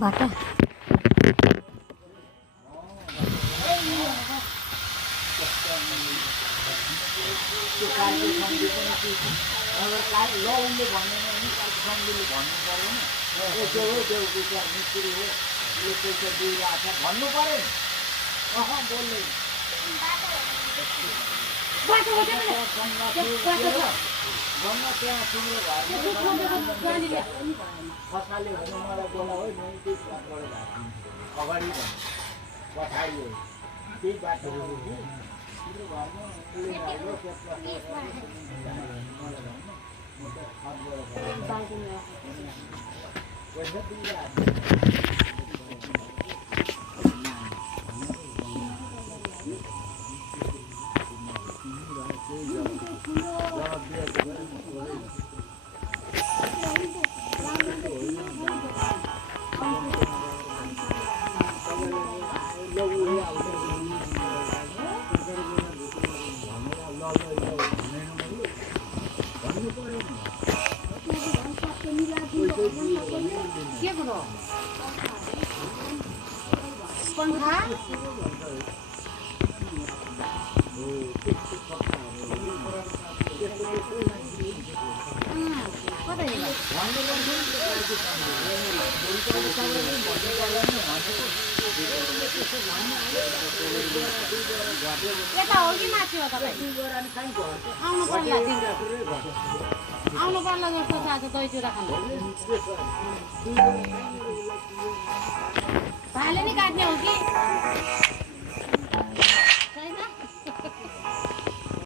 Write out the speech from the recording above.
बाटा अगर लौनले भन्दैन भने सङ्घले भन्नु पऱ्यो नि यसो हो त्यो विचार मिस्त्री हो यो पैसा दिइरहेको छ भन्नु पऱ्यो बोल्ने गङ्गा त्यहाँ तिम्रो घरमा खसाले भने मलाई बोला हो मैले त्यो बाटोबाट भागिदिन्छु अगाडि भन्नु पठाइयो त्यही बाटो तिम्रो घरमा पैसा के करो पंखा यता हो कि माथि हो तपाईँ आउनु पर्ला जस्तो छ आज दही चुरा खानु भाइले नि काट्ने हो कि